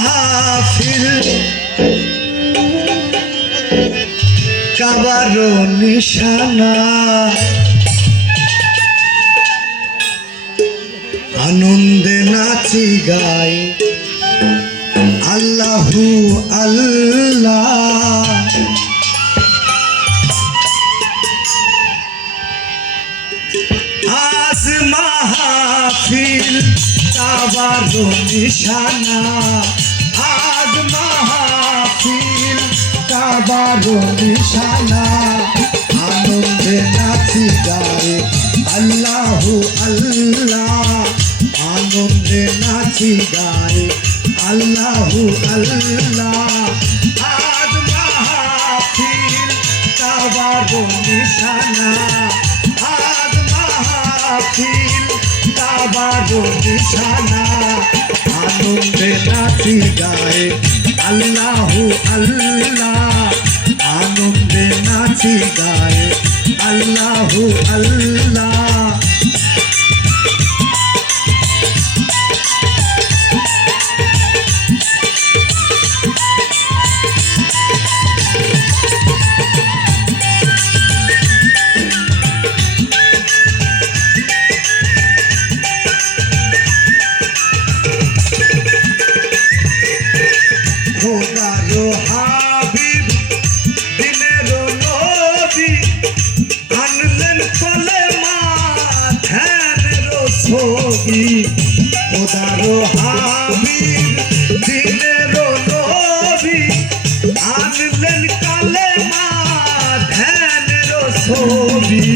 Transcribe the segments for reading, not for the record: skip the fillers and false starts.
মাহফিল কাবারো নিশানা আনন্দে নাচি গাই আল্লাহু আল্লাহ। আজ মাহফিল কাবারো নিশানা আজ মাহফিল কাবারো নিশানা আনন্দে নাচি গাই আল্লাহু আল্লাহ আনন্দে নাচি গাই আল্লাহু আল্লাহ। আজ মাহফিল কাবারো নিশানা আজ মাহফিল কাবারো নিশানা আনন্দে নাচি গাই আল্লাহু আল্লাহ আনন্দে নাচি গাই আল্লাহু আল্লাহ। খোদারো হাবিব দিনেরো নবী আনলেন কলেমা ধ্যানেরো ছবি। খোদারো হাবিব দিনেরো নবী আনলেন কলেমা ধ্যানেরো ছবি।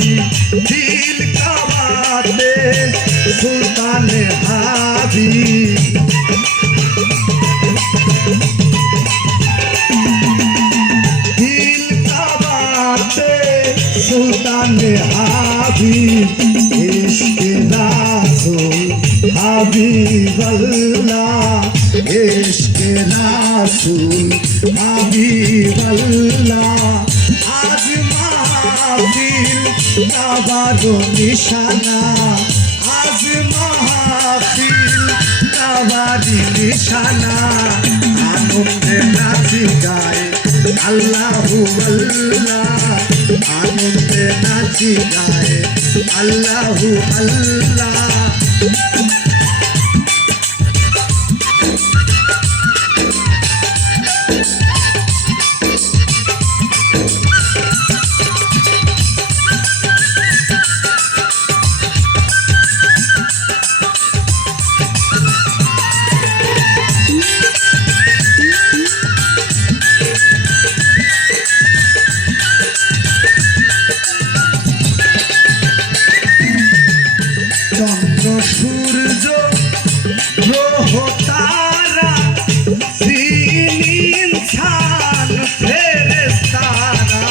দিল কাবাতে সুলতানে হাবিব সুলতানে হাবিব ইশকে রাসূল হাবিবাল্লাহ ইশকে রাসূল হাবিবাল্লাহ। আজ মাহফিল কাবারো নিশানা আজ মাহফিল কাবারো নিশানা আনন্দে নাচি গাই আল্লাহু আল্লাহ আনন্দে নাচি গাই আল্লাহু আল্লাহ। চন্দ্র সূর্য গ্রহ তারা জিন ইনসান ফেরেশতারা।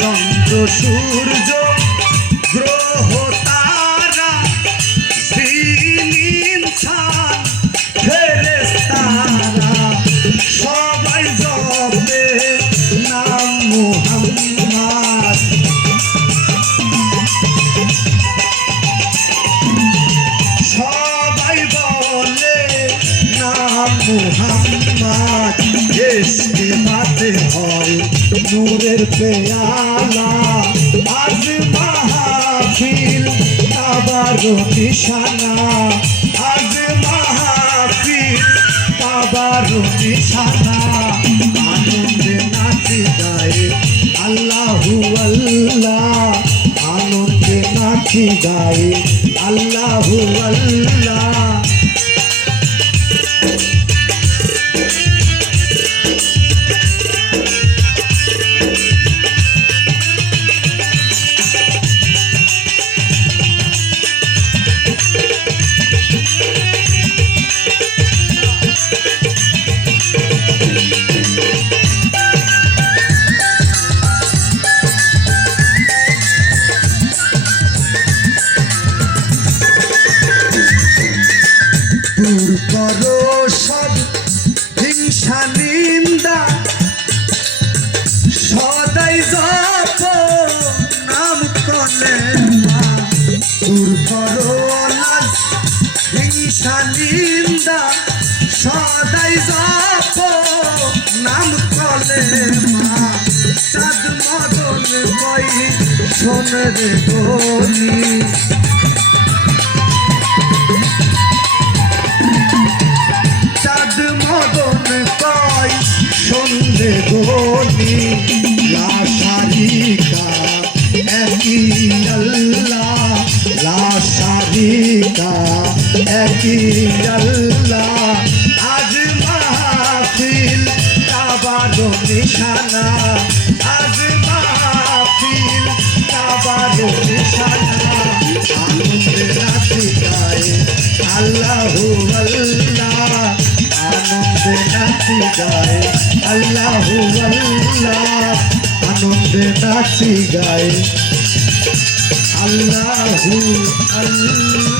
চন্দ্র সূর্য গ্রহ তারা জিন ইনসান ফেরেশতারা সবাই জপে নাম মুহাম্মদ। সবাই বলে নাম মুহাম্মদ ইশকে বাতে হয় নূরের পেয়ালা। আজ মাহফিল কাবারো নিশানা আজ মাহফিল কাবারো নিশানা আনন্দে নাচি গাই আল্লাহু আল্লাহ আনন্দে নাচি গাই আল্লাহু আল্লাহ। দূর করো সব হিংসা নিন্দা সদাই জপ নাম কলেমা। দূর করো লাজ হিংসা নিন্দা সদাই তাই জপ নাম কলে মা চাঁদ মদন কই সোনের গনি চাঁদ মদন কই সোনের গনি লা শারিকা একই আল্লাহ লা শারিকা একই আল্লাহ আজ মাহফিল কাবার নিশানা আজ মাহফিল কাবার নিশানা আনন্দে নাচি গায় আল্লাহু আল্লাহ আনন্দে নাচি গায় আল্লাহু আল্লাহ আনন্দে নাচি গায় আল্লাহু আল্লাহ